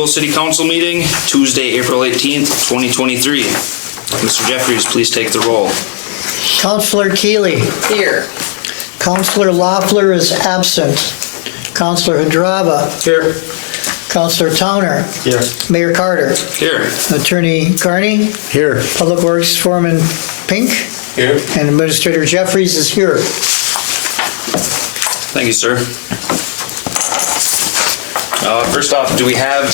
Buhl City Council meeting, Tuesday, April 18th, 2023. Mr. Jeffries, please take the roll. Councillor Keeley. Here. Councillor Loeffler is absent. Councillor Hadrava. Here. Councillor Towner. Here. Mayor Carter. Here. Attorney Carney. Here. Public Works Foreman Pink. Here. And Administrator Jeffries is here. Thank you, sir. First off, do we have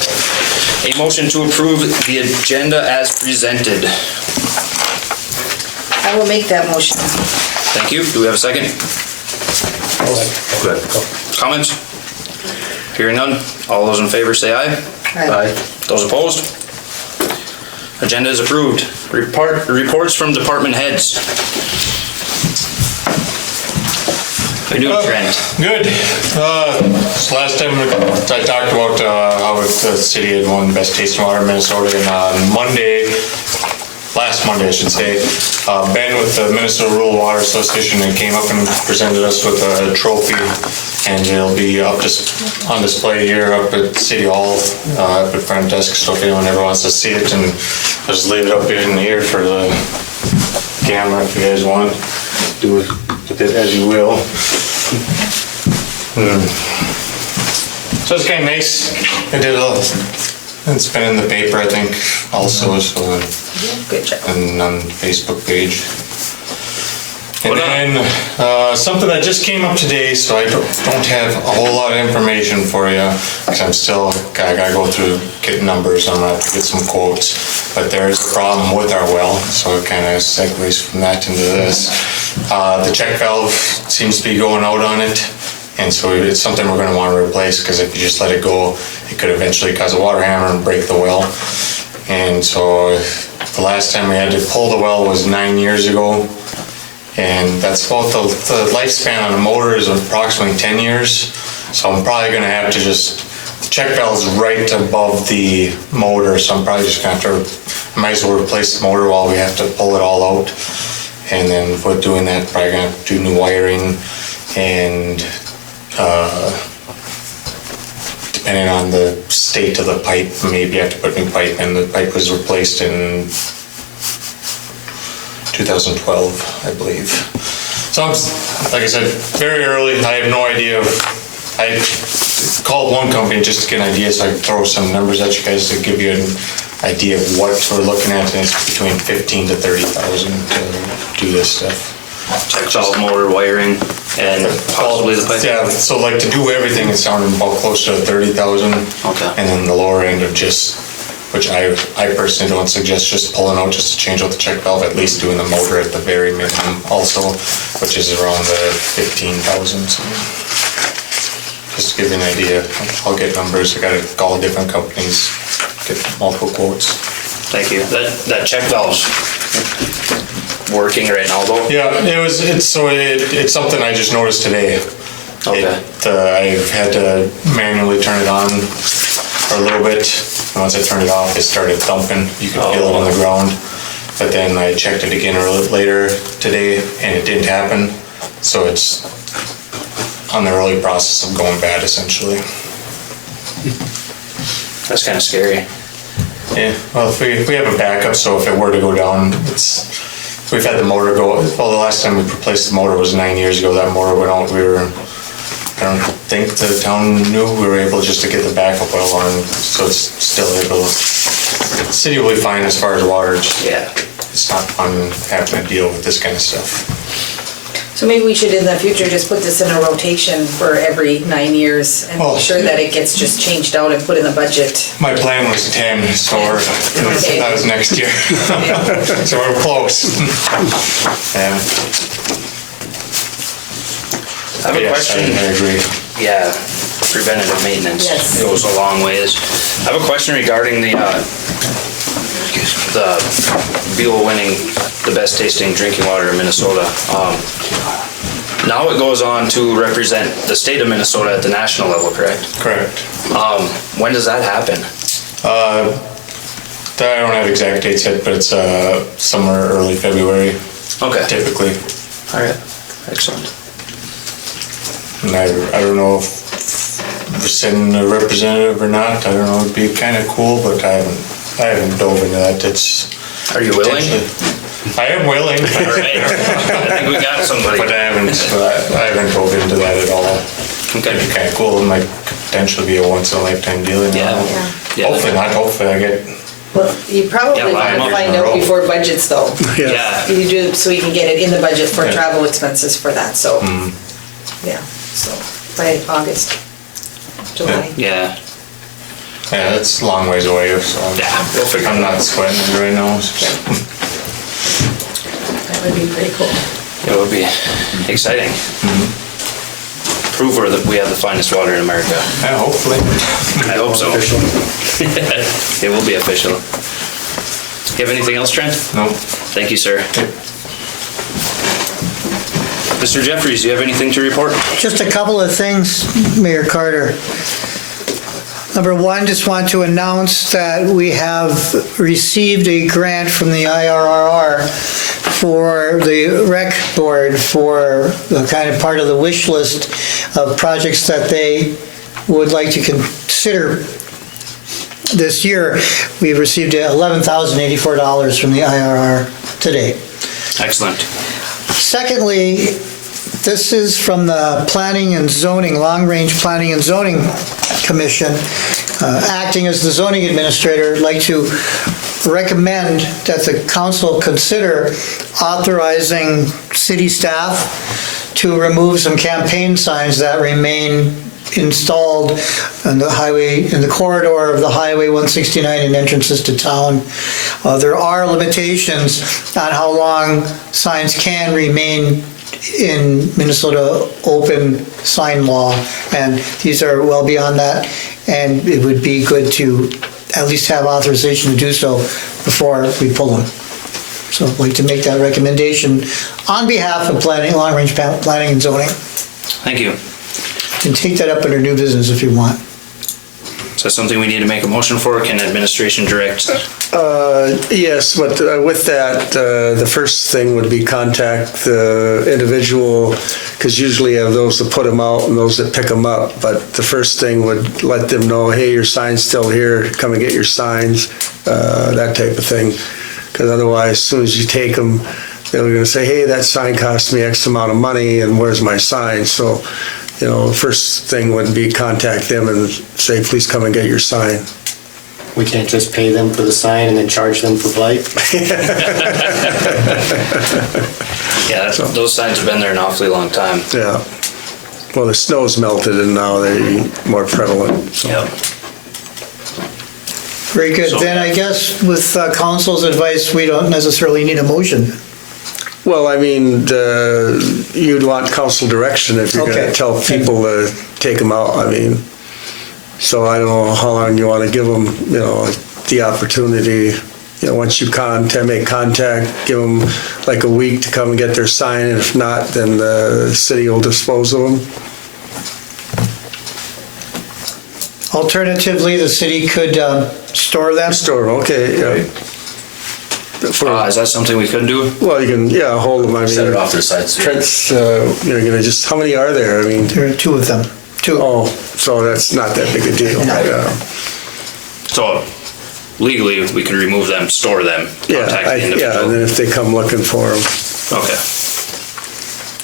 a motion to approve the agenda as presented? I will make that motion. Thank you. Do we have a second? Good. Comments? Hearing none. All those in favor say aye. Aye. Those opposed? Agenda is approved. Reports from department heads. How you doing, Trent? Good. So last time I talked about how the city had won Best Tasting Water in Minnesota, and last Monday I should say, Ben with the Minnesota Rural Water Association came up and presented us with a trophy, and it'll be up on display here up at City Hall, up at front desk, so if anyone ever wants to see it, and I'll just leave it up in here for the camera if you guys want. Do it with it as you will. So it's kind of nice. It's been in the paper, I think, also, so Good job. and on the Facebook page. And then something that just came up today, so I don't have a whole lot of information for you, because I gotta go through, get numbers, I'm gonna have to get some quotes. But there's a problem with our well, so it kind of segues from that into this. The check valve seems to be going out on it, and so it's something we're gonna want to replace, because if you just let it go, it could eventually cause a water hammer and break the well. And so the last time we had to pull the well was 9 years ago. And that's about the lifespan on a motor is approximately 10 years. So I'm probably gonna have to the check valve's right above the motor, so I'm probably just gonna have to, I might as well replace the motor while we have to pull it all out. And then with doing that, probably gonna have to do new wiring, and depending on the state of the pipe, maybe I have to put new pipe in. The pipe was replaced in 2012, I believe. So I'm, like I said, very early. I have no idea. I called one company just to get an idea, so I could throw some numbers at you guys to give you an idea of what we're looking at. And it's between 15 to 30,000 to do this stuff. Check valve, motor, wiring, and possibly the pipe? Yeah, so like to do everything, it's sounding about close to 30,000. Okay. And then the lower end of just, which I personally don't suggest just pulling out just to change out the check valve, at least doing the motor at the very minimum also, which is around the 15,000. So just to give you an idea, I'll get numbers. I got to call different companies, get multiple quotes. Thank you. That check valve's working right now though? Yeah, it's something I just noticed today. Okay. I've had to manually turn it on for a little bit. And once I turned it off, it started thumping. You could feel it on the ground. But then I checked it again later today, and it didn't happen. So it's on the early process of going bad, essentially. That's kind of scary. Yeah, well, if we have a backup, so if it were to go down, we've had the motor go, well, the last time we replaced the motor was 9 years ago. That motor went out, I don't think the town knew, we were able just to get the backup oil on, so it's still able, the city will be fine as far as water. Yeah. It's not fun having to deal with this kind of stuff. So maybe we should in the future just put this in a rotation for every 9 years and make sure that it gets just changed out and put in the budget. My plan was 10, so that was next year. So we're close. Yeah. I have a question. I agree. Yeah, preventative maintenance. Yes. It goes a long ways. I have a question regarding the Buhl winning the best tasting drinking water in Minnesota. Now it goes on to represent the state of Minnesota at the national level, correct? Correct. When does that happen? I don't have exact dates yet, but it's somewhere early February. Okay. Typically. All right. Excellent. And I don't know if send a representative or not, I don't know, it'd be kind of cool, but I haven't dove into that. Are you willing? I am willing. All right. I think we got somebody. But I haven't dove into that at all. Okay. It'd be kind of cool. It might potentially be a once in a lifetime deal. You know? Yeah. Hopefully not. Hopefully I get. Well, you probably Yeah, want to well, find out before budgets though. Yeah. You do, so you can get it in the budget for Yeah. travel expenses for that, so. Yeah, so by August, July. Yeah. Yeah, that's a long ways away. So Yeah, we'll figure I'm not sweating it right now. That would be pretty cool. It would be exciting. Prove that we have the finest water in America. Yeah, hopefully. I hope so. It will be official. You have anything else, Trent? No. Thank you, sir. Mr. Jeffries, do you have anything to report? Just a couple of things, Mayor Carter. Number one, just want to announce that we have received a grant from the IRRR for the rec board for the kind of part of the wish list of projects that they would like to consider this year. We received $11,084 from the IRR today. Excellent. Secondly, this is from the Planning and Zoning, Long Range Planning and Zoning Commission. Acting as the zoning administrator, I'd like to recommend that the council consider authorizing city staff to remove some campaign signs that remain installed on the highway, in the corridor of the Highway 169 and entrances to town. There are limitations on how long signs can remain in Minnesota open sign law, and these are well beyond that, and it would be good to at least have authorization to do so before we pull them. So I'd like to make that recommendation on behalf of Long Range Planning and Zoning. Thank you. And take that up under new business if you want. Is that something we need to make a motion for? Can administration direct? Yes, but with that, the first thing would be contact the individual, because usually you have those that put them out and those that pick them up. But the first thing would let them know, hey, your sign's still here, come and get your signs, that type of thing. Because otherwise, as soon as you take them, they're going to say, hey, that sign cost me X amount of money, and where's my sign? So, you know, first thing would be contact them and say, please come and get your sign. We can't just pay them for the sign and then charge them for blight? Yeah, those signs have been there an awfully long time. Yeah. Well, the snow's melted and now they're more prevalent. So. Yep. Very good. So- Then I guess with council's advice, we don't necessarily need a motion. Well, I mean, you'd want council direction if you're going Okay. to tell people to take them out. I mean, so I don't know how long you want to give them, you know, the opportunity. You know, once you make contact, give them like a week to come and get their sign. And if not, then the city will dispose of them. Alternatively, the city could store them. Store them, okay, yeah. Is that something we could do? Well, you can, hold them. I mean, Set it off their sides. Trent's, you're gonna just, how many are there? I mean, There are two of them. Two. oh, so that's not that big a deal. Yeah, So legally, we could remove them, store them, contact the yeah, and individual. then if they come looking for them. Okay.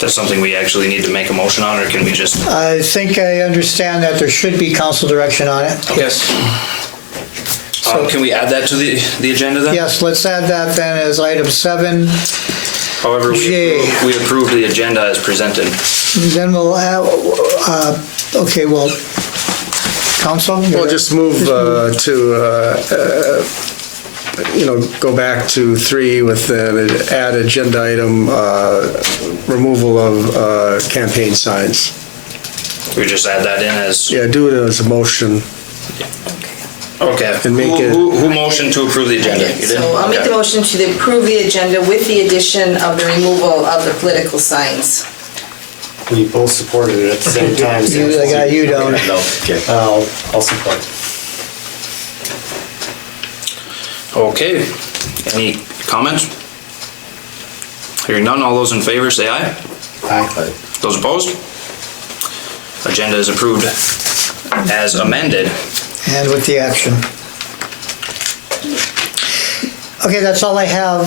That's something we actually need to make a motion on, or can we just? I think I understand that there should be council direction on it. Yes. Can we add that to the agenda then? Yes, let's add that then as item 7. However, J. we approve the agenda as presented. Then we'll add, council? Well, just move go back to 3 with the add agenda item, removal of campaign signs. We just add that in as. Yeah, do it as a motion. Okay. And make it- Who motioned to approve the agenda? You did? So I'll make the Okay. motion to approve the agenda with the addition of the removal of the political signs. We both supported it at the same time. so- I got you down. Okay, I'll support. Okay. Any comments? Hearing none, all those in favor say aye. Aye. Those opposed? Agenda is approved as amended. And with the action. Okay, that's all I have.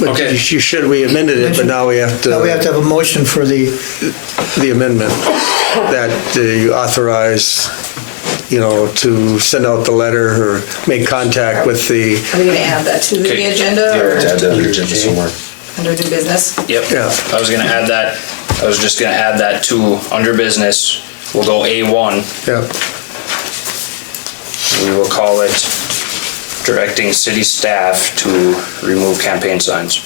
But Okay. we amended it, but now we have Now we have to have a motion for the, amendment that you authorize, to send out the letter or make contact with the, Are we gonna add that to the Okay. agenda or Add that under agenda somewhere. under new business? Yep. Yeah. I was gonna add that, I was just gonna add that to under business. We'll go A1. yeah, We will call it directing city staff to remove campaign signs.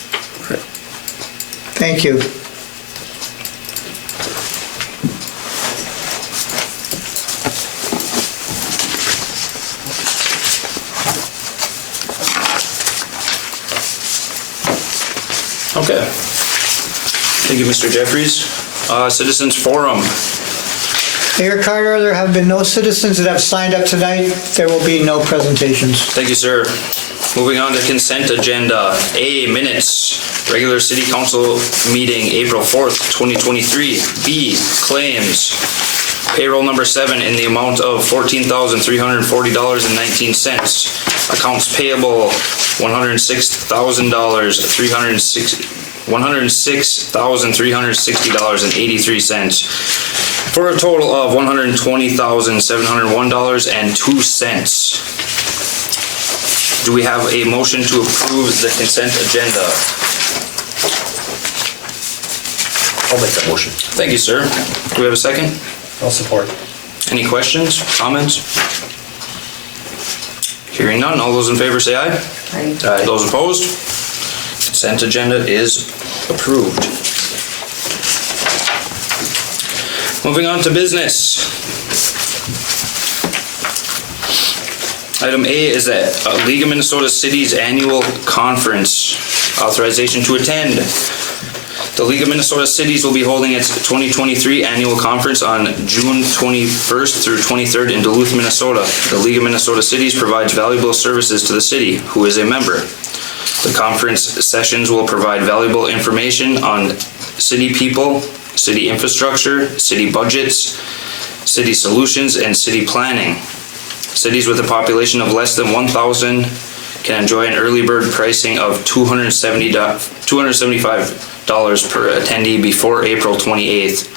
thank you. Okay. Thank you, Mr. Jeffries. Citizens Forum. Mayor Carter, there have been no citizens that have signed up tonight. There will be no presentations. Thank you, sir. Moving on to consent agenda. A, minutes, regular city council meeting, April 4th, 2023. B, claims. Payroll number 7 in the amount of $14,340.19. Accounts payable, $106,360.83. For a total of $120,701.02. Do we have a motion to approve the consent agenda? I'll make that motion. Thank you, sir. Do we have a second? I'll support. Any questions, comments? Hearing none, all those in favor say aye. Aye. Those opposed? Consent agenda is approved. Moving on to business. Item A is the League of Minnesota Cities Annual Conference. Authorization to attend. The League of Minnesota Cities will be holding its 2023 annual conference on June 21st through 23rd in Duluth, Minnesota. The League of Minnesota Cities provides valuable services to the city, who is a member. The conference sessions will provide valuable information on city people, city infrastructure, city budgets, city solutions, and city planning. Cities with a population of less than 1,000 can enjoy an early bird pricing of $275 per attendee before April 28th.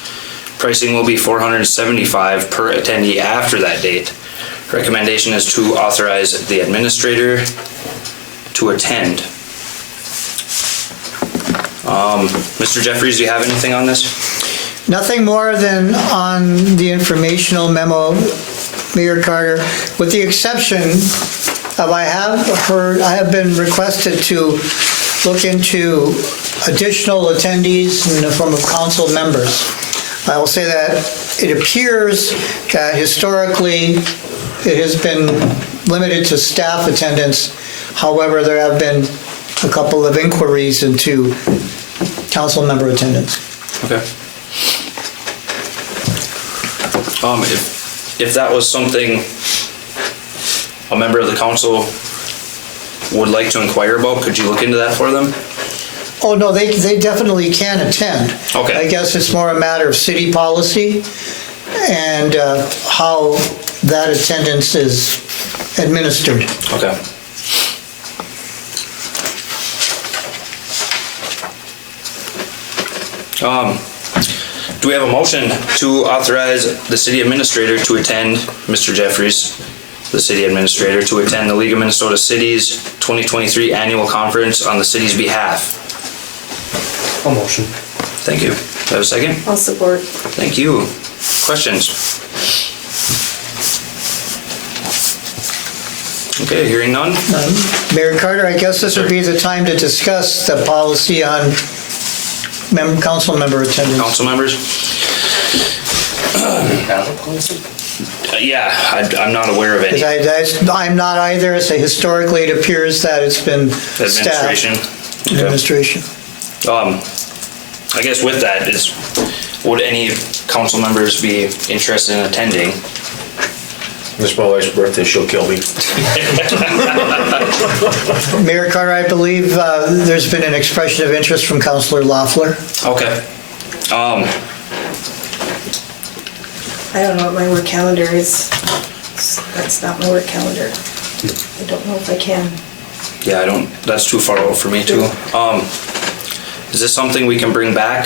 Pricing will be $475 per attendee after that date. Recommendation is to authorize the administrator to attend. Mr. Jeffries, do you have anything on this? Nothing more than on the informational memo, Mayor Carter, with the exception of I have been requested to look into additional attendees in the form of council members. I will say that it appears that historically it has been limited to staff attendance. However, there have been a couple of inquiries into council member attendance. Okay. If that was something a member of the council would like to inquire about, could you look into that for them? Oh, no, they definitely can attend. Okay. I guess it's more a matter of city policy and how that attendance is administered. Okay. Do we have a motion to authorize the city administrator to attend, Mr. Jeffries, the city administrator, to attend the League of Minnesota Cities 2023 annual conference on the city's behalf? A motion. Thank you. Do I have a second? I'll support. Thank you. Questions? Okay, hearing none. Mayor Carter, I guess this would be the time to discuss the policy on council member attendance. Council members? Yeah, I'm not aware of any. I'm not either. So historically, it appears that it's been staff. Administration. Okay. Administration. I guess with that is, would any council members be interested in attending? It's my wife's birthday, she'll kill me. Mayor Carter, I believe there's been an expression of interest from Councilor Loeffler. Okay. I don't know what my work calendar is. That's not my work calendar. I don't know if I can. Yeah, that's too far out for me too. Is this something we can bring back?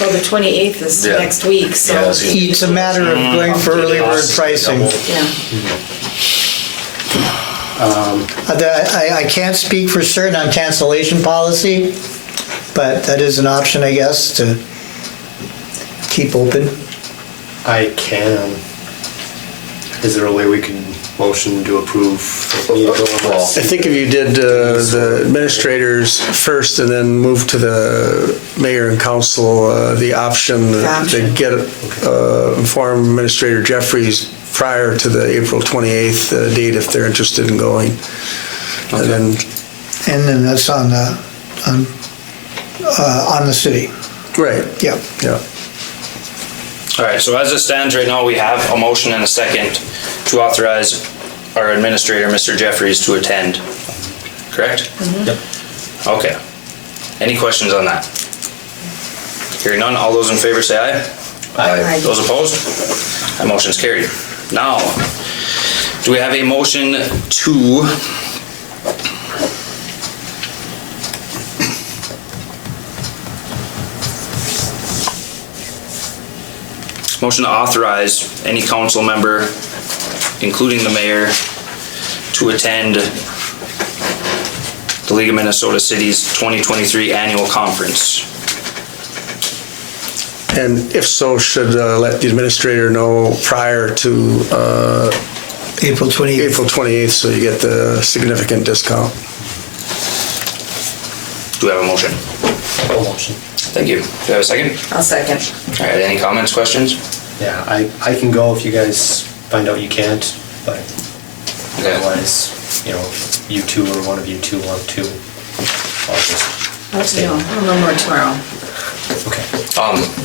Well, the 28th is Yeah. next week, so, Yeah, see. It's a matter of going for early bird pricing. yeah. I can't speak for certain on cancellation policy, but that is an option, I guess, to keep open. I can. Is there a way we can motion to approve? I think if you did the administrators first and then move to the mayor and council, the option to get inform Administrator Jeffries prior to the April 28th date if they're interested in going. And then That's on the city. right, Yep. yeah. All right, so as it stands right now, we have a motion and a second to authorize our administrator, Mr. Jeffries, to attend. Correct? Yep. Okay. Any questions on that? Hearing none, all those in favor say aye. Aye. Those opposed? That motion's carried. Now, do we have a motion to authorize any council member, including the mayor, to attend the League of Minnesota Cities 2023 annual conference? And if so, should let the administrator know prior to April 28th. April 28th so you get the significant discount. Do we have a motion? Motion. Thank you. Do we have a second? I'll second. All right, any comments, questions? Yeah, I can go if you guys find out you can't, but Okay. otherwise, you two or one of you two want to. I'll just stay. I'll know more tomorrow. Okay.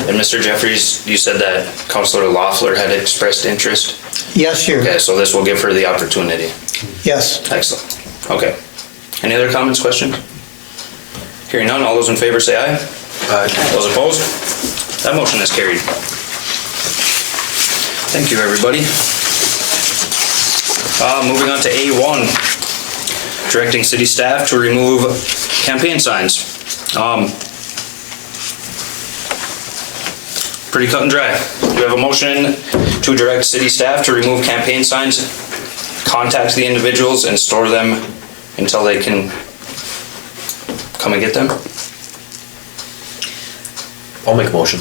And Mr. Jeffries, you said that Councilor Loeffler had expressed interest? Yes, sure. Okay, so this will give her the opportunity. Yes. Excellent. Okay. Any other comments, questions? Hearing none, all those in favor say aye. Aye. Those opposed? That motion is carried. Thank you, everybody. Moving on to A1, directing city staff to remove campaign signs. Pretty cut and dry. Do we have a motion to direct city staff to remove campaign signs, contact the individuals, and store them until they can come and get them? I'll make a motion.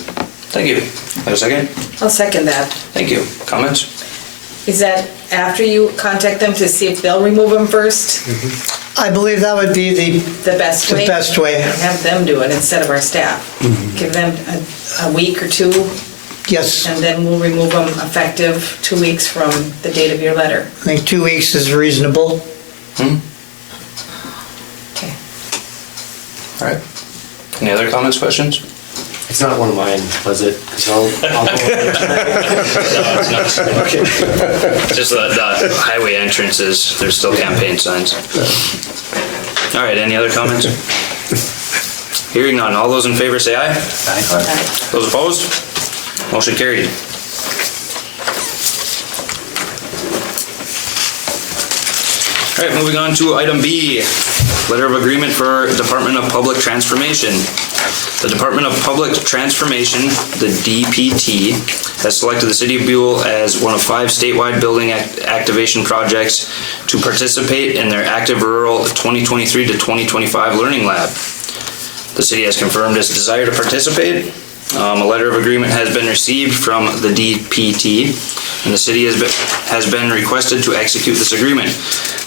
Thank you. Have a second? I'll second that. Thank you. Comments? Is that after you contact them to see if they'll remove them first? I believe that would be The best way? the best way. Have them do it instead of our staff. Give them a week or two, Yes, and then we'll remove them effective 2 weeks from the date of your letter. I think 2 weeks is reasonable. Okay. All right. Any other comments, questions? It's not one of mine, was it? 'Cause I'll go. No, it's not. Okay. Just the highway entrances, there's still campaign signs. All right, any other comments? Hearing none, all those in favor say aye. Aye. Those opposed? Motion carried. All right, moving on to item B, letter of agreement for Department of Public Transformation. The Department of Public Transformation, the DPT, has selected the City of Buhl as one of 5 statewide building activation projects to participate in their Active Rural 2023 to 2025 Learning Lab. The city has confirmed its desire to participate. A letter of agreement has been received from the DPT, and the city has been requested to execute this agreement.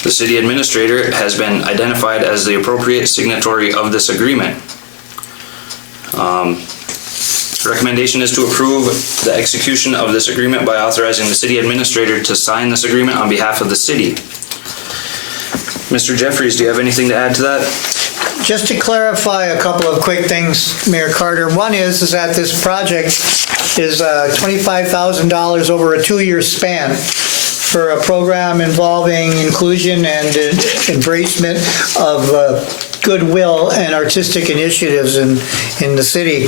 The city administrator has been identified as the appropriate signatory of this agreement. Recommendation is to approve the execution of this agreement by authorizing the city administrator to sign this agreement on behalf of the city. Mr. Jeffries, do you have anything to add to that? Just to clarify a couple of quick things, Mayor Carter. One is that this project is $25,000 over a 2-year span for a program involving inclusion and embracement of goodwill and artistic initiatives in the city.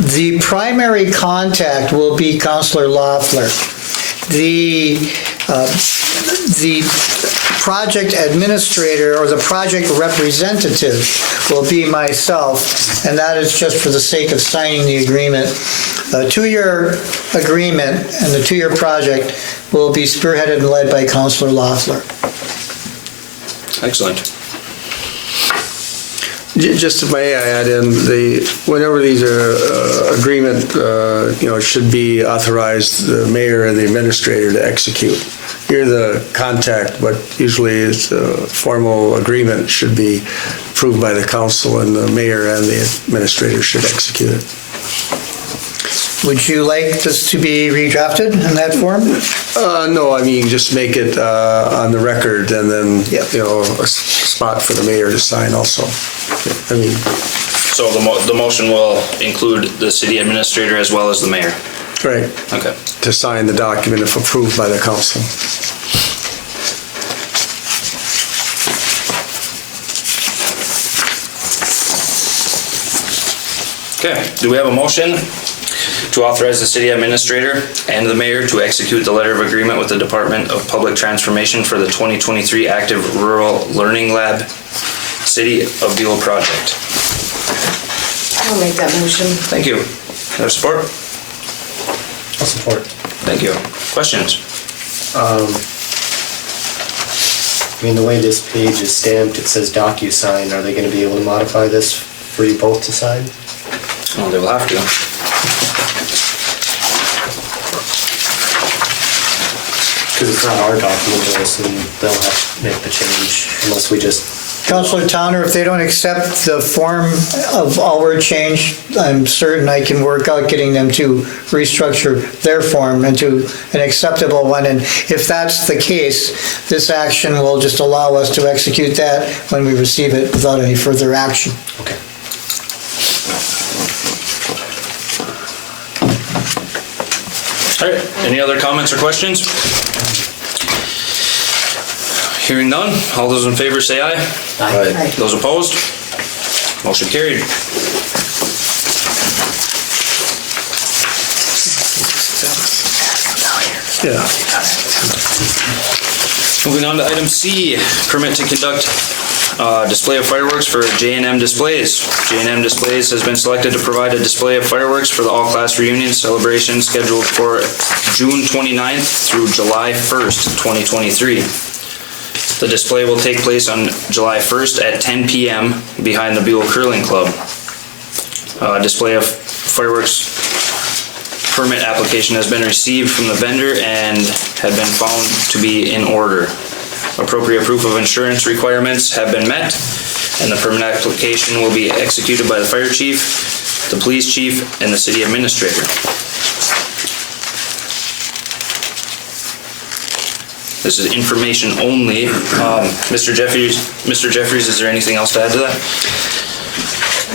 The primary contact will be Councillor Loeffler. The project administrator or the project representative will be myself, and that is just for the sake of signing the agreement. A 2-year agreement and the 2-year project will be spearheaded and led by Councillor Loeffler. Excellent. Just may I add in, whenever these are agreement, it should be authorized the mayor and the administrator to execute. You're the contact, but usually it's a formal agreement should be approved by the council, and the mayor and the administrator should execute it. Would you like this to be redrafted in that form? No, I mean, just make it on the record, and then, Yep. a spot for the mayor to sign also. I mean, So the motion will include the city administrator as well as the mayor. right, Okay. to sign the document if approved by the council. Okay, do we have a motion to authorize the city administrator and the mayor to execute the letter of agreement with the Department of Public Transformation for the 2023 Active Rural Learning Lab City of Buhl project? I'll make that motion. Thank you. Have support? I'll support. Thank you. Questions? I mean, the way this page is stamped, it says DocuSign. Are they gonna be able to modify this for you both to sign? Oh, they will have to. Because it's not our document, I assume they'll have to make the change unless we just. Councillor Towner, if they don't accept the form of all-word change, I'm certain I can work out getting them to restructure their form into an acceptable one. And if that's the case, this action will just allow us to execute that when we receive it without any further action. Okay. All right, any other comments or questions? Hearing none, all those in favor say aye. Aye. Those opposed? Motion carried. Yeah. Moving on to item C, permit to conduct display of fireworks for J&M Displays. J&M Displays has been selected to provide a display of fireworks for the all-class reunion celebration scheduled for June 29th through July 1st, 2023. The display will take place on July 1st at 10 p.m. behind the Buhl Curling Club. Display of fireworks permit application has been received from the vendor and had been found to be in order. Appropriate proof of insurance requirements have been met, and the permit application will be executed by the fire chief, the police chief, and the city administrator. This is information only. Mr. Jeffries, is there anything else to add to that?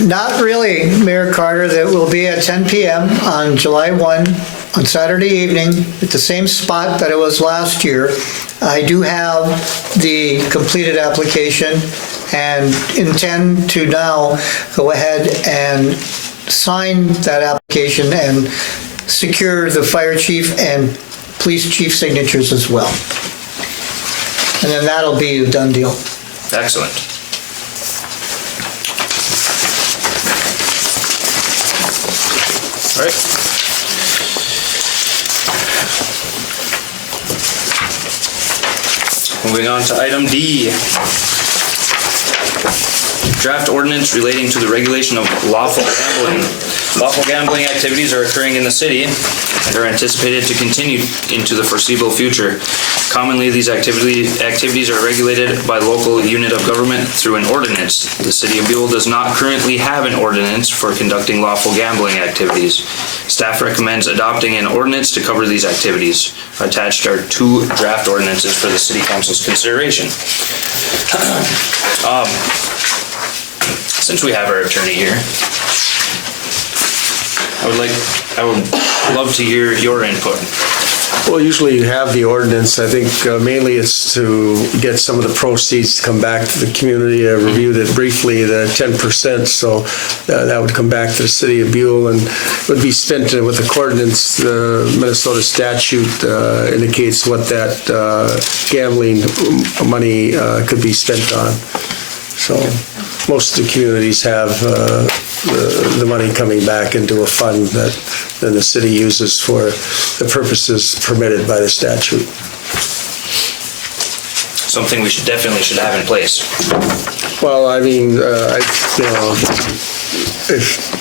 Not really, Mayor Carter. That will be at 10 p.m. on July 1, on Saturday evening, at the same spot that it was last year. I do have the completed application and intend to now go ahead and sign that application and secure the fire chief and police chief signatures as well. And then that'll be a done deal. Excellent. All right. Moving on to item D. Draft ordinance relating to the regulation of lawful gambling. Lawful gambling activities are occurring in the city and are anticipated to continue into the foreseeable future. Commonly, these activities are regulated by local unit of government through an ordinance. The city of Buhl does not currently have an ordinance for conducting lawful gambling activities. Staff recommends adopting an ordinance to cover these activities. Attached are 2 draft ordinances for the city council's consideration. Since we have our attorney here, I would love to hear your input. Well, usually you have the ordinance. I think mainly it's to get some of the proceeds to come back to the community. I reviewed it briefly, the 10%, so that would come back to the city of Buhl and would be spent with accordance. The Minnesota statute indicates what that gambling money could be spent on. So most of the communities have the money coming back into a fund that then the city uses for the purposes permitted by the statute. Something we definitely should have in place. Well, I mean, if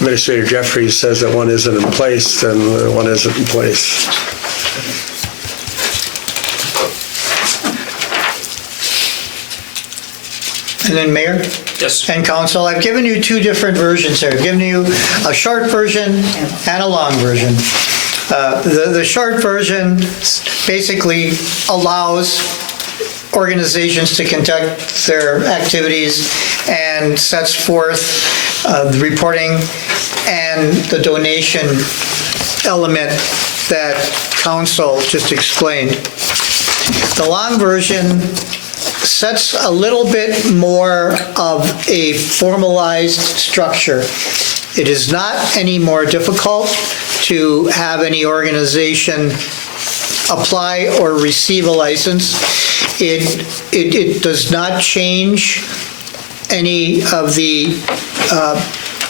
Administrator Jeffries says that one isn't in place, then one isn't in place. And then Mayor? Yes. And Council, I've given you two different versions here. I've given you a short version and a long version. The short version basically allows organizations to conduct their activities and sets forth the reporting and the donation element that Council just explained. The long version sets a little bit more of a formalized structure. It is not any more difficult to have any organization apply or receive a license. It does not change any of the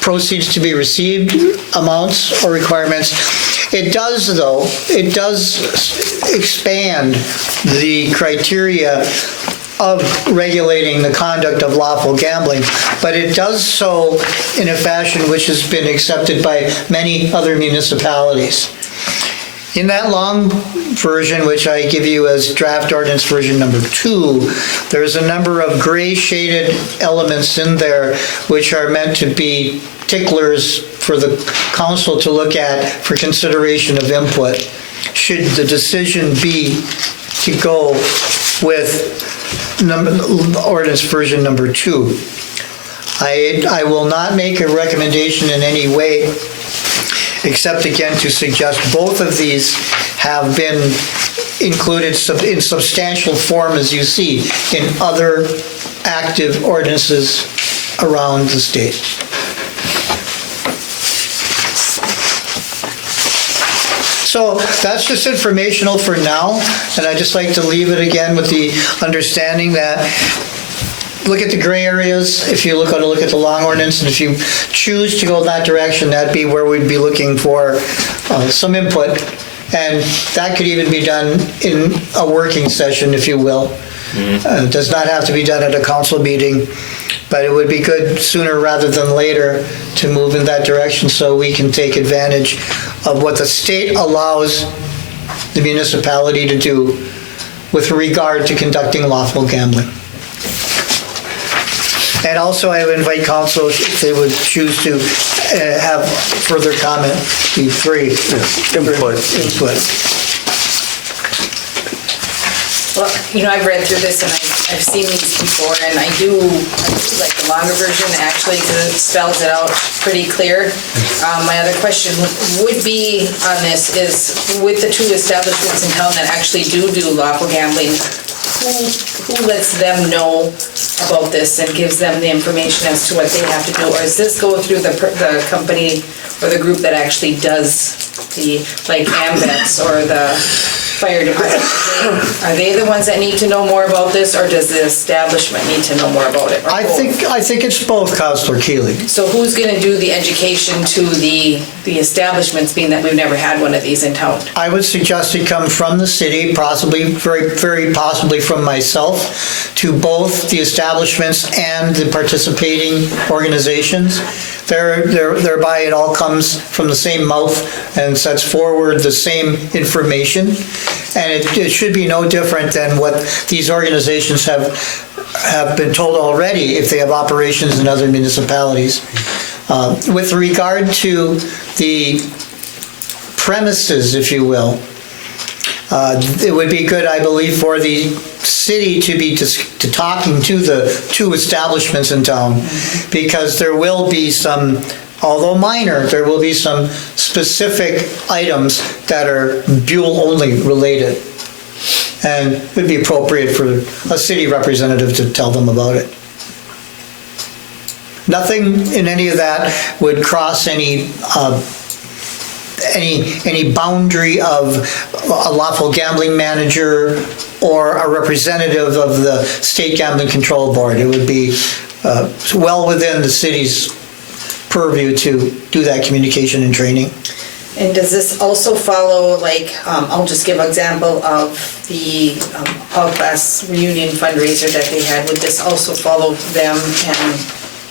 proceeds to be received, amounts or requirements. It does, though, it does expand the criteria of regulating the conduct of lawful gambling, but it does so in a fashion which has been accepted by many other municipalities. In that long version, which I give you as draft ordinance version number 2, there's a number of gray shaded elements in there which are meant to be ticklers for the council to look at for consideration of input, should the decision be to go with ordinance version number 2. I will not make a recommendation in any way, except again to suggest both of these have been included in substantial form, as you see, in other active ordinances around the state. So that's just informational for now, and I'd just like to leave it again with the understanding that look at the gray areas. If you look at the long ordinance, and if you choose to go in that direction, that'd be where we'd be looking for some input, and that could even be done in a working session, if you will. It does not have to be done at a council meeting, but it would be good sooner rather than later to move in that direction so we can take advantage of what the state allows the municipality to do with regard to conducting lawful gambling. And also I would invite council, if they would choose to have further comment, be free. Input. Well, I've read through this and I've seen these before, and I do like the longer version actually because it spells it out pretty clear. My other question would be on this is, with the 2 establishments in town that actually do lawful gambling, who lets them know about this and gives them the information as to what they have to do? Or does this go through the company or the group that actually does the, like AMVETS or the fire department? Are they the ones that need to know more about this, or does the establishment need to know more about it? I think it's both, Councilor Keeley. So who's going to do the education to the establishments, being that we've never had one of these in town? I would suggest it come from the city, possibly, very, very possibly from myself, to both the establishments and the participating organizations. Thereby it all comes from the same mouth and sets forward the same information. And it should be no different than what these organizations have been told already if they have operations in other municipalities. With regard to the premises, if you will, it would be good, I believe, for the city to be talking to the 2 establishments in town, because there will be some although minor, there will be some specific items that are Buhl-only related. And it would be appropriate for a city representative to tell them about it. Nothing in any of that would cross any boundary of a lawful gambling manager or a representative of the State Gambling Control Board. It would be well within the city's purview to do that communication and training. And does this also follow, like, I'll just give an example of the all-class reunion fundraiser that they had. Would this also follow them? And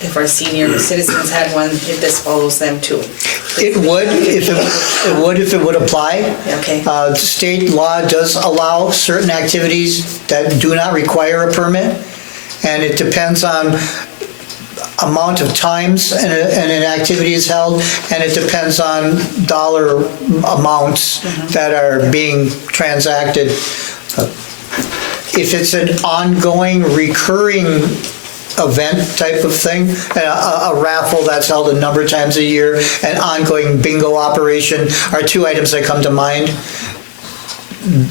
if our senior citizens had one, if this follows them too? It would if it would apply. Okay. State law does allow certain activities that do not require a permit, and it depends on amount of times an activity is held, and it depends on dollar amounts that are being transacted. If it's an ongoing, recurring event type of thing, a raffle that's held a number of times a year, an ongoing bingo operation are two items that come to mind.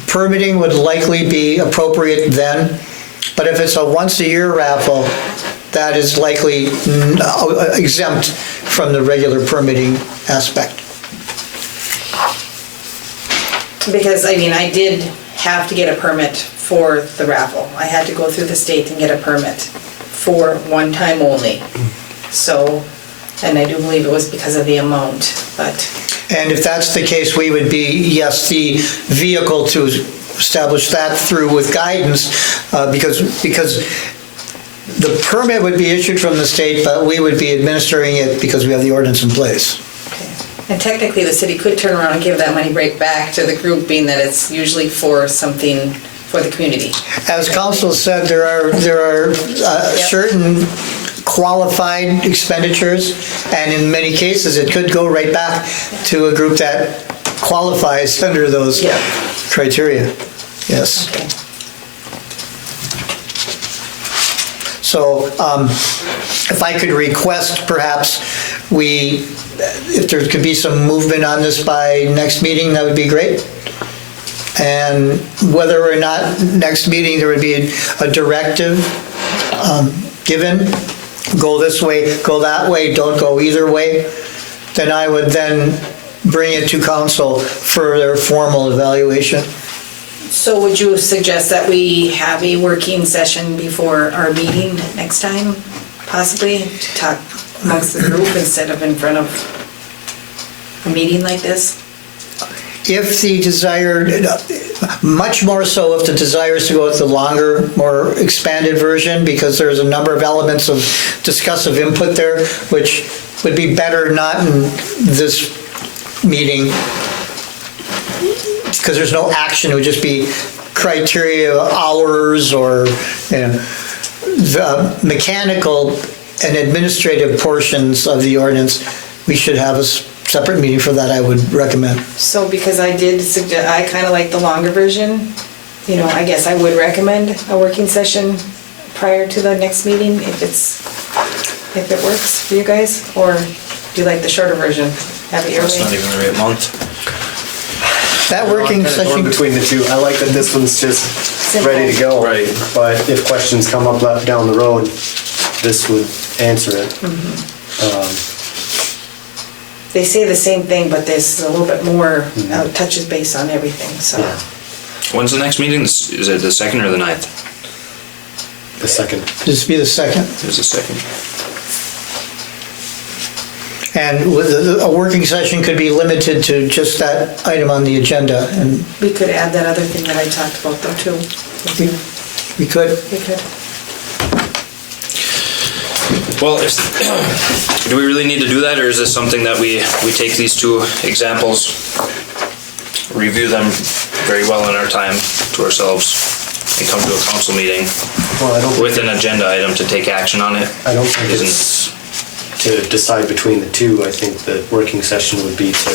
Permitting would likely be appropriate then, but if it's a once-a-year raffle, that is likely exempt from the regular permitting aspect. Because, I mean, I did have to get a permit for the raffle. I had to go through the state and get a permit for one time only. So, and I do believe it was because of the amount, but. And if that's the case, we would be, yes, the vehicle to establish that through with guidance, because the permit would be issued from the state, but we would be administering it because we have the ordinance in place. And technically, the city could turn around and give that money right back to the group, being that it's usually for something for the community. As council said, there are certain qualified expenditures, and in many cases, it could go right back to a group that qualifies under those criteria. Yes. Okay. So if I could request perhaps if there could be some movement on this by next meeting, that would be great. And whether or not next meeting there would be a directive given, go this way, go that way, don't go either way, then I would then bring it to council for their formal evaluation. So would you suggest that we have a working session before our meeting next time, possibly, to talk amongst the group instead of in front of a meeting like this? If the desired, much more so if the desire is to go with the longer, more expanded version, because there's a number of elements of discussive input there, which would be better not in this meeting, because there's no action. It would just be criteria, hours, or the mechanical and administrative portions of the ordinance. We should have a separate meeting for that, I would recommend. So because I did suggest, I kind of like the longer version, I guess I would recommend a working session prior to the next meeting if it works for you guys, or do you like the shorter version? Have it your It's way? not even the right month. That working I'm kind of torn session, between the two. I like that this one's just ready to go. Right. But if questions come up down the road, this would answer it. They say the same thing, but there's a little bit more touches base on everything, so. Yeah. When's the next meeting? Is it the 2nd or the 9th? The second. this be the second. It's the 2nd. And a working session could be limited to just that item on the agenda, and We could add that other thing that I talked about though too. we could. We could. Well, do we really need to do that, or is this something that we take these two examples, review them very well in our time to ourselves, and come to a council meeting Well, I don't with an agenda item to take action on it? I don't think it's to decide between the two. I think the working session would be to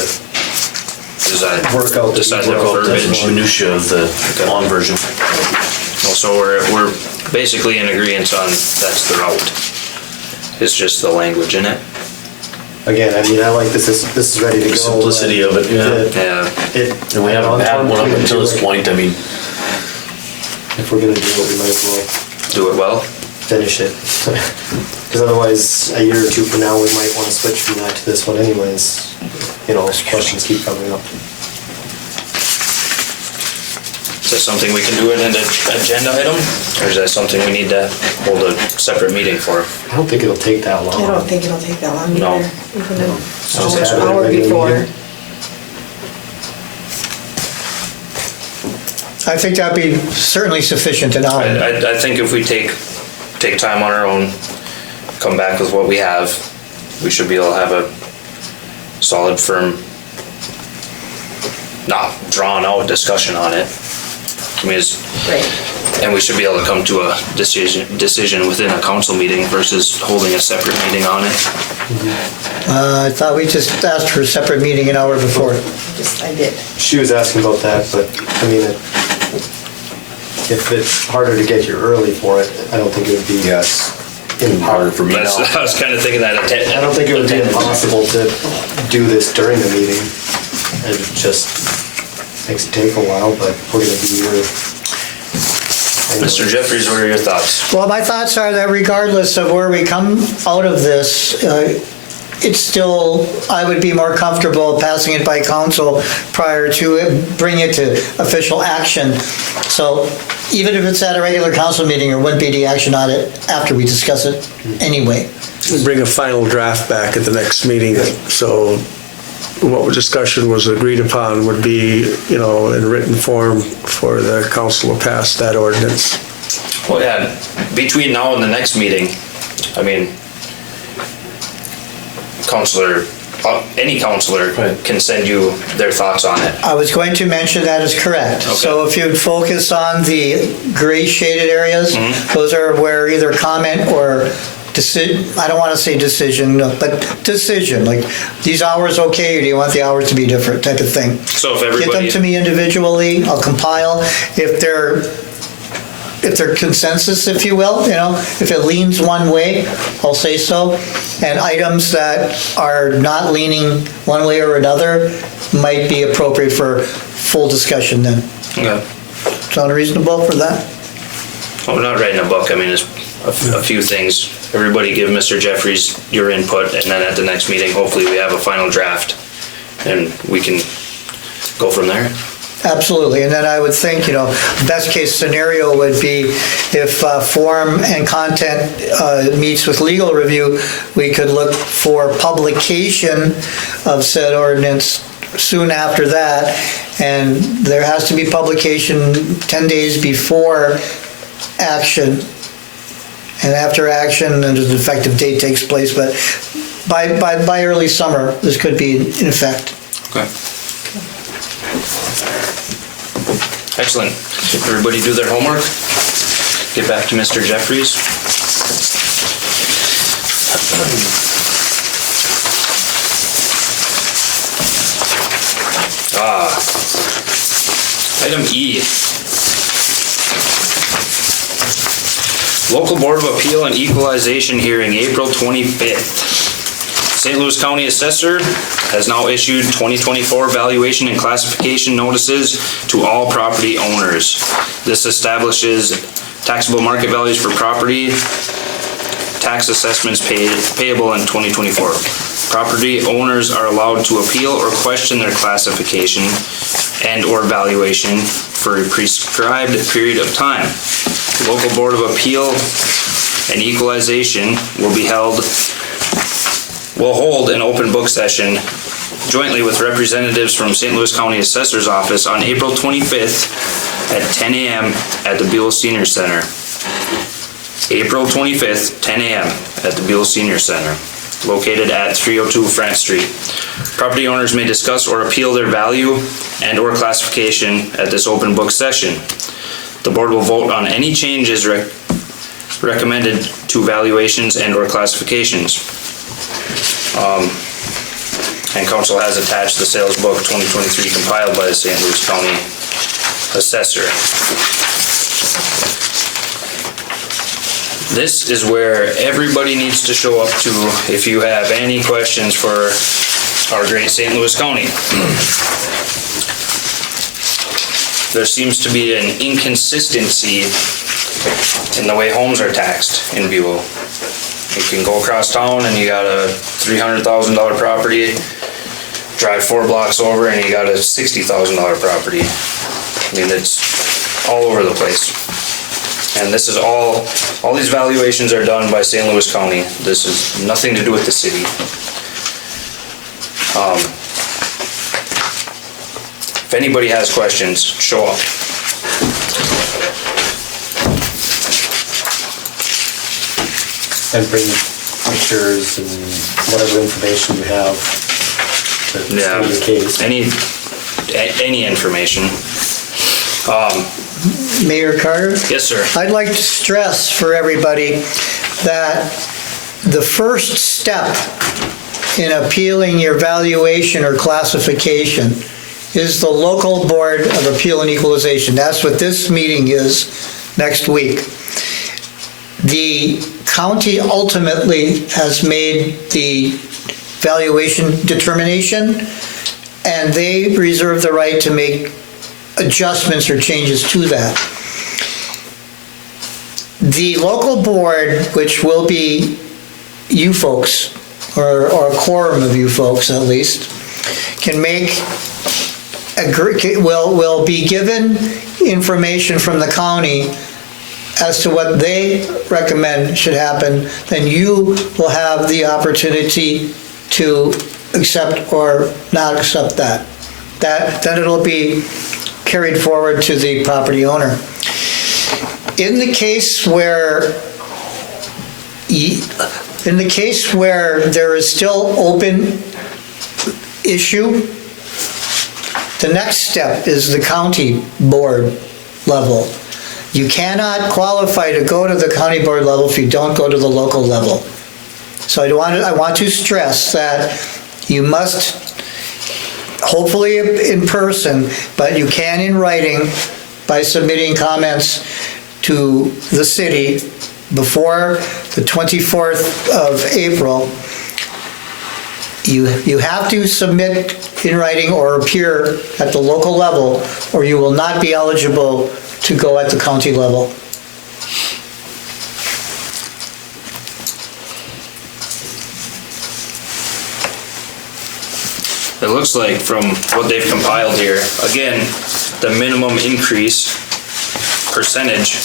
work out the decide the details. verbiage. Minutia of the long version. Well, so we're basically in agreement on that's the route. It's just the language in it. again, I mean, I like this is ready to go. The simplicity of it, yeah. Yeah. And we haven't had one up until this point, I mean, If we're gonna do it, we might as well Do it well. finish it. Because otherwise, a year or two from now, we might want to switch from that to this one anyways. You know, questions keep coming up. Is that something we can do in an agenda item? Or is that something we need to hold a separate meeting for? I don't think it'll take that long. I don't think it'll take that long No. either, even an Just hour regular before. meeting. I think that'd be certainly sufficient an hour. I think if we take time on our own, come back with what we have, we should be able to have a solid, firm, not drawn out discussion on it. I mean, Right. and we should be able to come to a decision within a council meeting versus holding a separate meeting on it. I thought we just asked for a separate meeting an hour before. I did. She was asking about that, but I mean, if it's harder to get here early for it, I don't think it would be. yes, Impossible. harder for me now. I was kind of thinking that. I don't think it would be impossible to do this during the meeting. It just makes it take a while, but we're gonna be here. Mr. Jeffries, what are your thoughts? Well, my thoughts are that regardless of where we come out of this, it's still, I would be more comfortable passing it by council prior to bringing it to official action. So even if it's at a regular council meeting, there wouldn't be any action on it after we discuss it anyway. We bring a final draft back at the next meeting, so what discussion was agreed upon would be, you know, in written form for the council to pass that ordinance. Well, yeah, between now and the next meeting, I mean, any counselor Right. can send you their thoughts on it. I was going to mention that is correct. So if you'd focus on the gray shaded areas, those are where either comment or I don't want to say decision, but decision, like, these hours okay, or do you want the hours to be different, type of thing. So if Get them everybody, to me individually, I'll compile. If they're consensus, if you will, you know, if it leans one way, I'll say so. And items that are not leaning one way or another might be appropriate for full discussion then. okay. Sound reasonable for that? Well, we're not writing a book, I mean, it's a few things. Everybody give Mr. Jeffries your input, and then at the next meeting, hopefully we have a final draft, and we can go from there. Absolutely, and then I would think, you know, best case scenario would be if form and content meets with legal review, we could look for publication of said ordinance soon after that, and there has to be publication 10 days before action, and after action, then an effective date takes place, but by early summer, this could be in effect. Okay. Excellent. Everybody do their homework. Get back to Mr. Jeffries. Item E. Local Board of Appeal and Equalization hearing, April 25th. St. Louis County Assessor has now issued 2024 valuation and classification notices to all property owners. This establishes taxable market values for property, tax assessments payable in 2024. Property owners are allowed to appeal or question their classification and/or valuation for a prescribed period of time. The Local Board of Appeal and Equalization will hold an open book session jointly with representatives from St. Louis County Assessor's Office on April 25th at 10 a.m. at the Buhl Senior Center. April 25th, 10 a.m. at the Buhl Senior Center, located at 302 France Street. Property owners may discuss or appeal their value and/or classification at this open book session. The board will vote on any changes recommended to valuations and/or classifications. And council has attached the sales book 2023 compiled by the St. Louis County Assessor. This is where everybody needs to show up to if you have any questions for our great St. Louis County. There seems to be an inconsistency in the way homes are taxed in Buhl. You can go across town and you got a $300,000 property, drive 4 blocks over and you got a $60,000 property. I mean, it's all over the place. And this is all these valuations are done by St. Louis County. This is nothing to do with the city. If anybody has questions, show up. And bring pictures and whatever information you have to Yeah, state your case. any information. Mayor Carter? Yes, sir. I'd like to stress for everybody that the first step in appealing your valuation or classification is the local Board of Appeal and Equalization. That's what this meeting is next week. The county ultimately has made the valuation determination, and they reserve the right to make adjustments or changes to that. The local board, which will be you folks, or a quorum of you folks at least, will be given information from the county as to what they recommend should happen. Then you will have the opportunity to accept or not accept that. Then it'll be carried forward to the property owner. In the case where there is still open issue, the next step is the county board level. You cannot qualify to go to the county board level if you don't go to the local level. So I want to stress that you must, hopefully in person, but you can in writing by submitting comments to the city before the 24th of April. You have to submit in writing or appear at the local level, or you will not be eligible to go at the county level. It looks like from what they've compiled here, again, the minimum increase percentage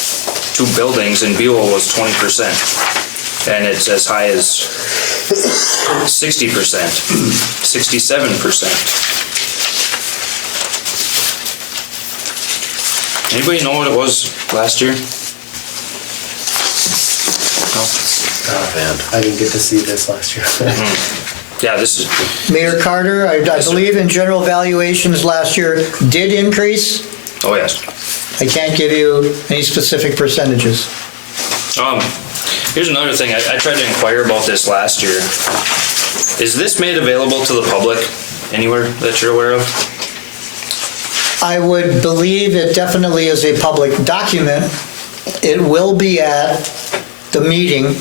to buildings in Buhl was 20%. And it's as high as 60%, 67%. Anybody know what it was last year? No? I didn't get to see this last year. Yeah, this is, Mayor Carter, I believe in general valuations last year did increase. oh yes. I can't give you any specific percentages. Here's another thing, I tried to inquire about this last year. Is this made available to the public anywhere that you're aware of? I would believe it definitely is a public document. It will be at the meeting,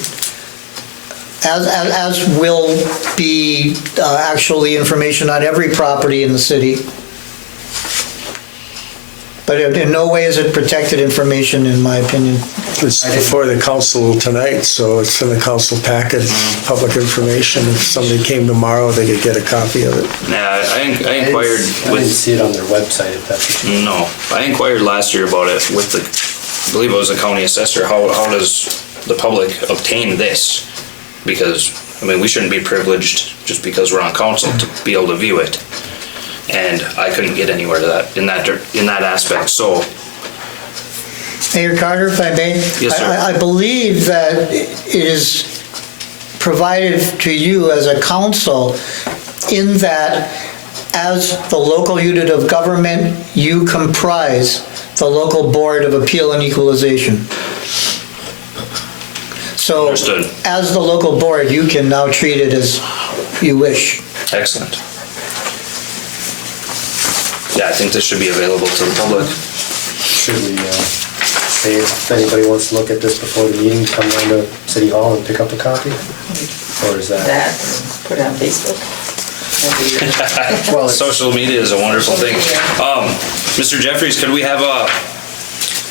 as will be actually information on every property in the city. But in no way is it protected information, in my opinion. It's before the council tonight, so it's in the council packet, public information. If somebody came tomorrow, they could get a copy of it. Yeah, I inquired I didn't with, see it on their website, if that's what you... no, I inquired last year about it with the, I believe it was the county assessor, how does the public obtain this? Because, I mean, we shouldn't be privileged just because we're on council to be able to view it. And I couldn't get anywhere to that, in that aspect, so. Mayor Carter, if I may? Yes, sir. I believe that it is provided to you as a council in that as the local unit of government, you comprise the local Board of Appeal and Equalization. So, Understood. as the local board, you can now treat it as you wish. Excellent. Yeah, I think this should be available to the public. Should we say if anybody wants to look at this before the meeting, come down to City Hall and pick up a copy? Or is that? That, put it on Facebook. That'd be good. Well, it's- Social media is a wonderful thing. Mr. Jeffries, could we have a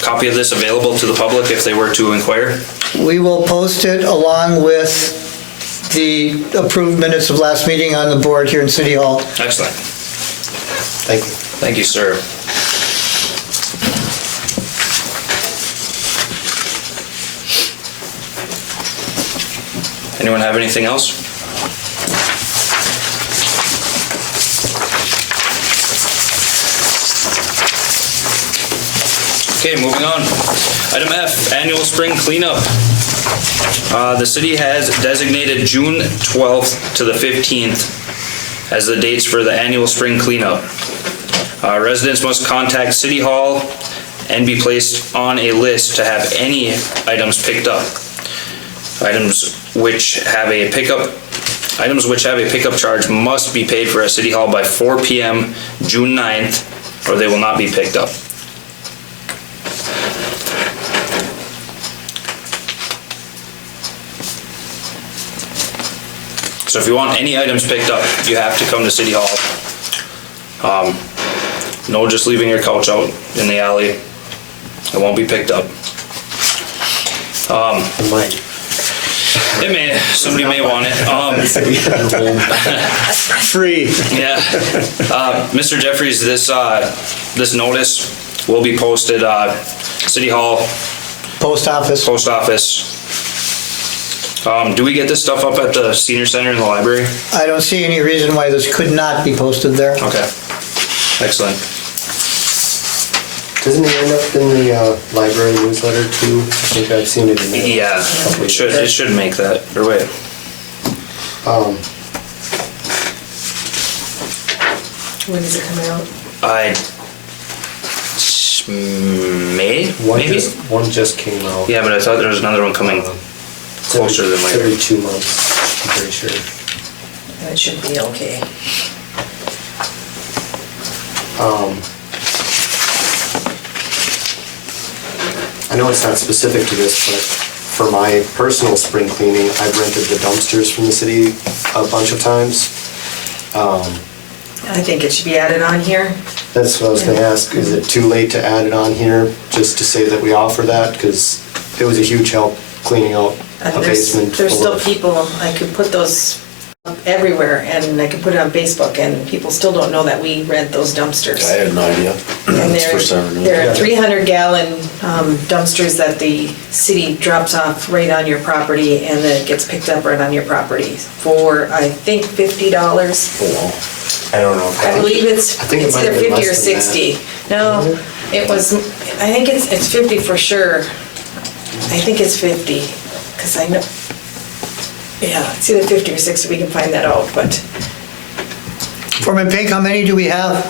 copy of this available to the public if they were to inquire? We will post it along with the approved minutes of last meeting on the board here in City Hall. Excellent. Thank you. Thank you, sir. Anyone have anything else? Okay, moving on. Item F, annual spring cleanup. The city has designated June 12th to the 15th as the dates for the annual spring cleanup. Residents must contact City Hall and be placed on a list to have any items picked up. Items which have a pickup charge must be paid for at City Hall by 4 p.m. June 9th, or they will not be picked up. So if you want any items picked up, you have to come to City Hall. No just leaving your couch out in the alley. It won't be picked up. It might. Somebody may want it. Free. Yeah. Mr. Jeffries, this notice will be posted, City Hall, Post office. Post Office. Do we get this stuff up at the Senior Center in the library? I don't see any reason why this could not be posted there. Okay. Excellent. Doesn't it end up in the library newsletter too? I think I've seen it in there. Yeah, it should make that, or wait. When is it coming out? May, maybe? One just came out. Yeah, but I thought there was another one coming closer than later. Every 2 months, I'm pretty sure. It should be okay. I know it's not specific to this, but for my personal spring cleaning, I've rented the dumpsters from the city a bunch of times. I think it should be added on here. That's what I was gonna ask, is it too late to add it on here, just to say that we offer that? Because it was a huge help cleaning out a basement. There's full still of- people, I could put those up everywhere and I could put it on Facebook and people still don't know that we rent those dumpsters. I had no idea. And That's the first I ever knew. there are 300-gallon dumpsters that the city drops off right on your property and then it gets picked up right on your property for, I think, $50. Oh, wow. I don't know. I believe it's I think it might either have been 50 or less than that. 60. No, it was, I think it's 50 for sure. I think it's 50, because I know, yeah, it's either 50 or 60, we can find that out, but Foreman Pink, how many do we have?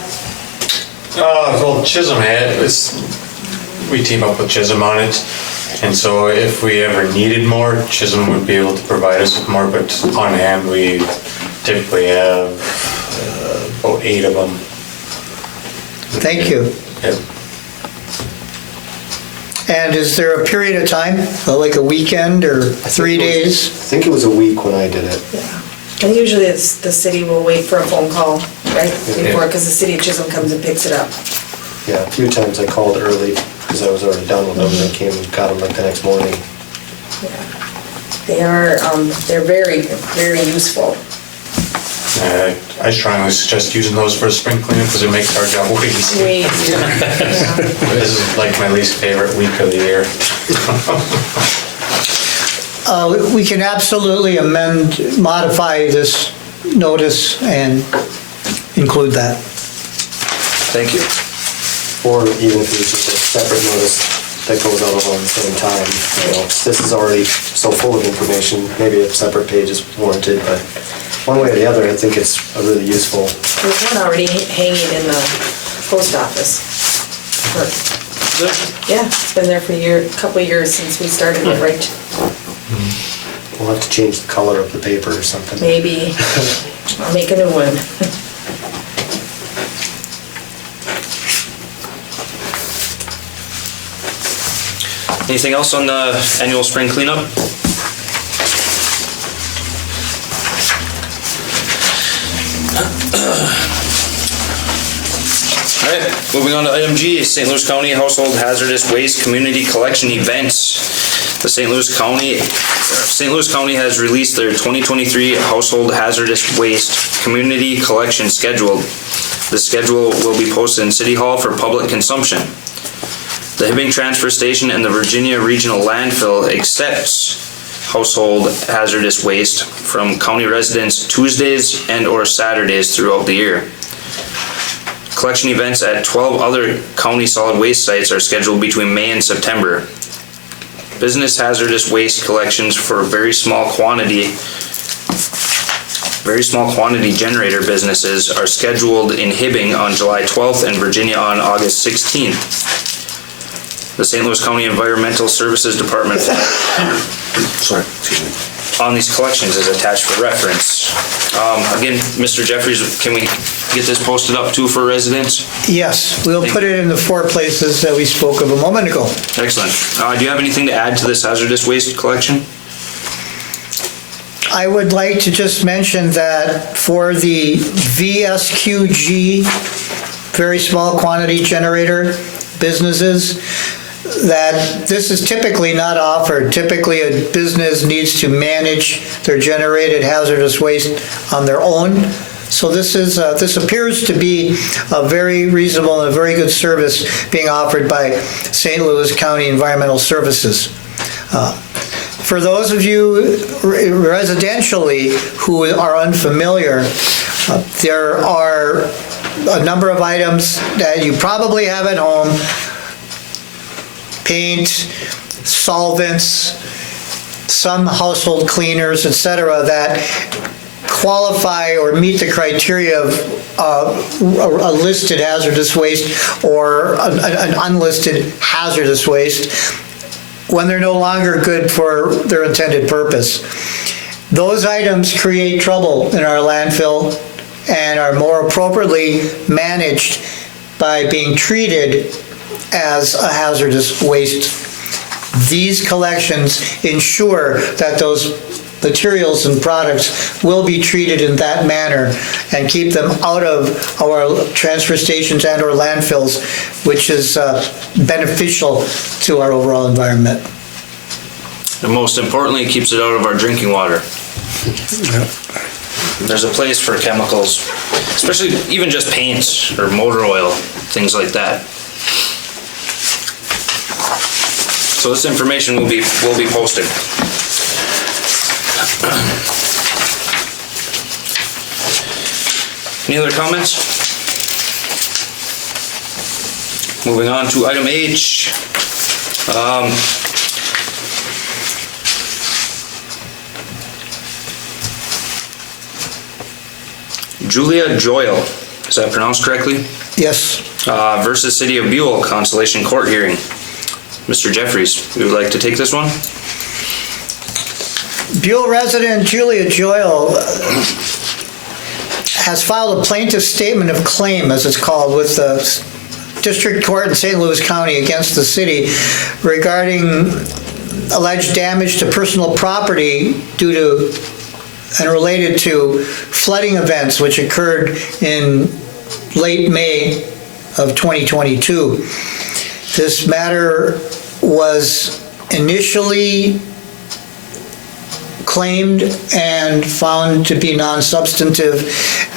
Well, Chisholm we team up with Chisholm on it. And so if we ever needed more, Chisholm would be able to provide us with more, but on hand, we typically have about 8 of them. Thank you. Yep. And is there a period of time, like a weekend or 3 days? I think it was a week when I did it. yeah. And usually it's, the city will wait for a phone call, right, before, because the city of Chisholm comes and picks it up. Yeah, a few times I called early because I was already done with them, and they came and got them like the next morning. Yeah. They are, they're very, very useful. I strongly suggest using those for a spring cleaning because it makes our job way easier. Way easier. Yeah. This is like my least favorite week of the year. We can absolutely modify this notice and include that. Thank you. Or even if it was just a separate notice that goes out all at the same time. You know, this is already so full of information, maybe a separate page is warranted, but one way or the other, I think it's a really useful. There's one already hanging in the post office. Yeah, it's been there for a couple of years since we started it, right? We'll have to change the color of the paper or something. Maybe. I'll make a new one. Anything else on the annual spring cleanup? All right, moving on to item G, St. Louis County Household Hazardous Waste Community Collection Events. The St. Louis County has released their 2023 Household Hazardous Waste Community Collection Schedule. The schedule will be posted in City Hall for public consumption. The Hibbing Transfer Station and the Virginia Regional Landfill accepts household hazardous waste from county residents Tuesdays and/or Saturdays throughout the year. Collection events at 12 other county solid waste sites are scheduled between May and September. Business hazardous waste collections for very small quantity generator businesses are scheduled in Hibbing on July 12th and Virginia on August 16th. The St. Louis County Environmental Services Department on these collections is attached for reference. Again, Mr. Jeffries, can we get this posted up too for residents? Yes, we'll put it in the 4 places that we spoke of a moment ago. Excellent. Do you have anything to add to this hazardous waste collection? I would like to just mention that for the VSQG, very small quantity generator businesses, that this is typically not offered. Typically, a business needs to manage their generated hazardous waste on their own. So this appears to be a very reasonable and a very good service being offered by St. Louis County Environmental Services. For those of you residentially who are unfamiliar, there are a number of items that you probably have at home: paint, solvents, some household cleaners, etc., that qualify or meet the criteria of a listed hazardous waste or an unlisted hazardous waste when they're no longer good for their intended purpose. Those items create trouble in our landfill and are more appropriately managed by being treated as a hazardous waste. These collections ensure that those materials and products will be treated in that manner and keep them out of our transfer stations and or landfills, which is beneficial to our overall environment. And most importantly, it keeps it out of our drinking water. There's a place for chemicals, especially even just paints or motor oil, things like that. So this information will be posted. Any other comments? Moving on to item H. Julia Joyle, is that pronounced correctly? Yes. Versus City of Buhl, Constellation Court hearing. Mr. Jeffries, we would like to take this one. Buhl resident Julia Joyle has filed a plaintiff's statement of claim, as it's called, with the District Court in St. Louis County against the city regarding alleged damage to personal property due to and related to flooding events which occurred in late May of 2022. This matter was initially claimed and found to be non-substantive,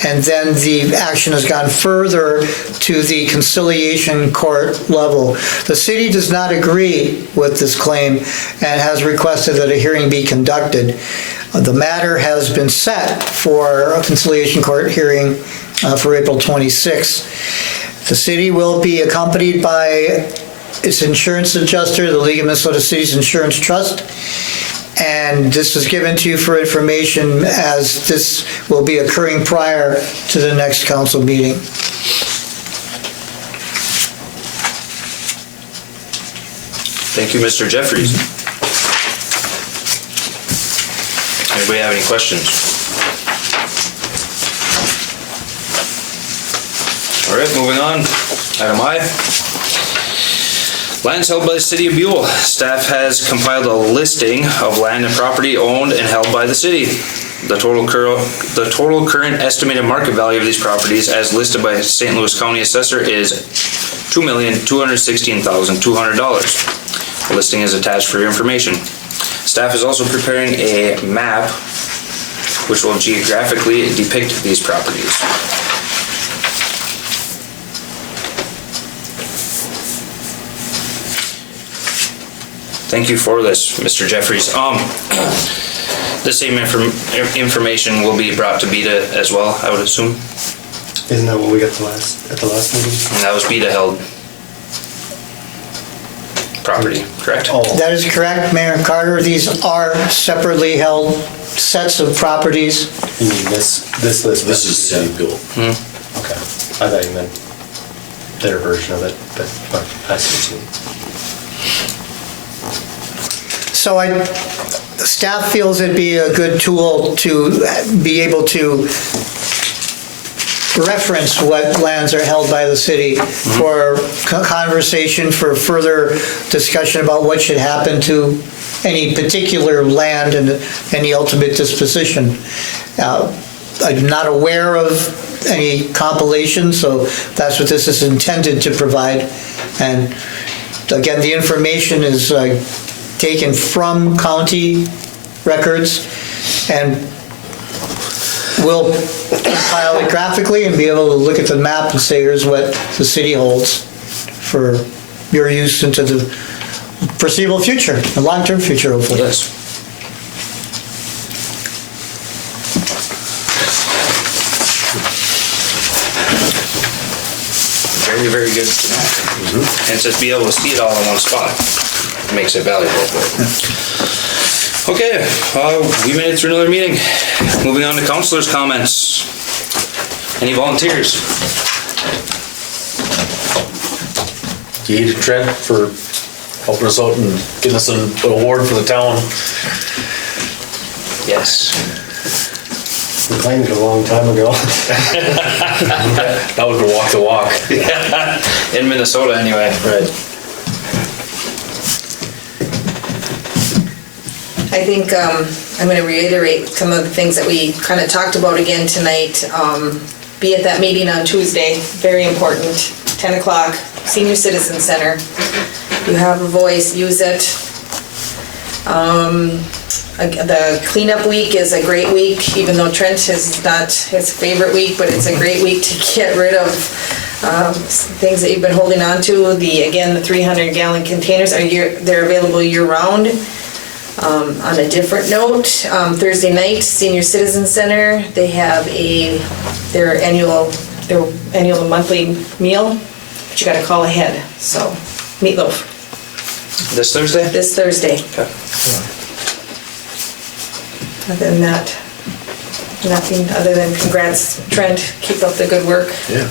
and then the action has gone further to the conciliation court level. The city does not agree with this claim and has requested that a hearing be conducted. The matter has been set for a conciliation court hearing for April 26. The city will be accompanied by its insurance adjuster, the League of Minnesota Cities Insurance Trust, and this is given to you for information as this will be occurring prior to the next council meeting. Thank you, Mr. Jeffries. Anybody have any questions? All right, moving on. Item I. Lands held by the city of Buhl. Staff has compiled a listing of land and property owned and held by the city. The total current estimated market value of these properties as listed by St. Louis County Assessor is $2,216,200. The listing is attached for your information. Staff is also preparing a map which will geographically depict these properties. Thank you for this, Mr. Jeffries. The same information will be brought to BETA as well, I would assume. Isn't that what we got at the last meeting? And that was BETA held property, correct? Oh, That is correct, Mayor Carter. These are separately held sets of properties. you mean this list? This is City of Buhl. Okay, I thought you meant their version of it, but I see what you mean. So staff feels it'd be a good tool to be able to reference what lands are held by the city for conversation, for further discussion about what should happen to any particular land and any ultimate disposition. I'm not aware of any compilation, so that's what this is intended to provide. And again, the information is taken from county records, and we'll compile it graphically and be able to look at the map and say, here's what the city holds for your use into the foreseeable future, the long-term future, hopefully. Yes. Very, very good. And just be able to see it all in one spot makes it valuable. Okay, we made it through another meeting. Moving on to councilors' comments. Any volunteers? Gee, Trent, for helping us out and getting us an award for the town. Yes. We claimed it a long time ago. That was the walk the walk. In Minnesota, anyway. Right. I think I'm going to reiterate some of the things that we kind of talked about again tonight. Be at that meeting on Tuesday, very important, 10 o'clock, Senior Citizen Center. You have a voice, use it. The cleanup week is a great week, even though Trent is not his favorite week, but it's a great week to get rid of things that you've been holding on to. The 300-gallon containers they're available year-round. On a different note, Thursday night, Senior Citizen Center, they have their annual monthly meal, but you got to call ahead. So meatloaf. This Thursday? This Thursday. Okay. Other than that, nothing other than congrats, Trent. Keep up the good work. Yeah.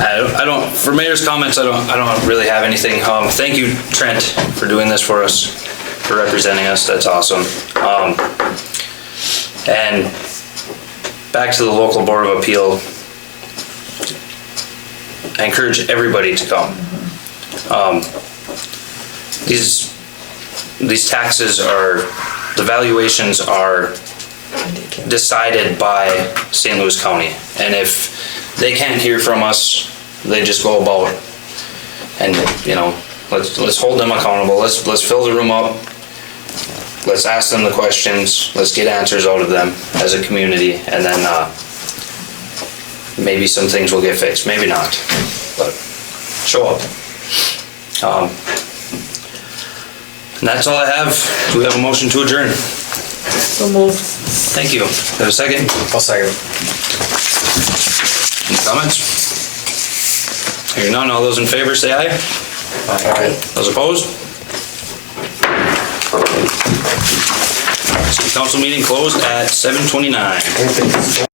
I don't. For mayor's comments, I don't really have anything. Thank you, Trent, for doing this for us, for representing us. That's awesome. And back to the local board of appeal. I encourage everybody to come. These taxes the valuations are decided by St. Louis County, and if they can't hear from us, they just go about, and let's hold them accountable. Let's fill the room up. Let's ask them the questions. Let's get answers out of them as a community, and then maybe some things will get fixed. Maybe not, but show up. And that's all I have. Do we have a motion to adjourn? So move. Thank you. Have a second? I'll second. Any comments? Hearing none, all those in favor say aye. Aye. Those opposed? City council meeting closed at 7:29.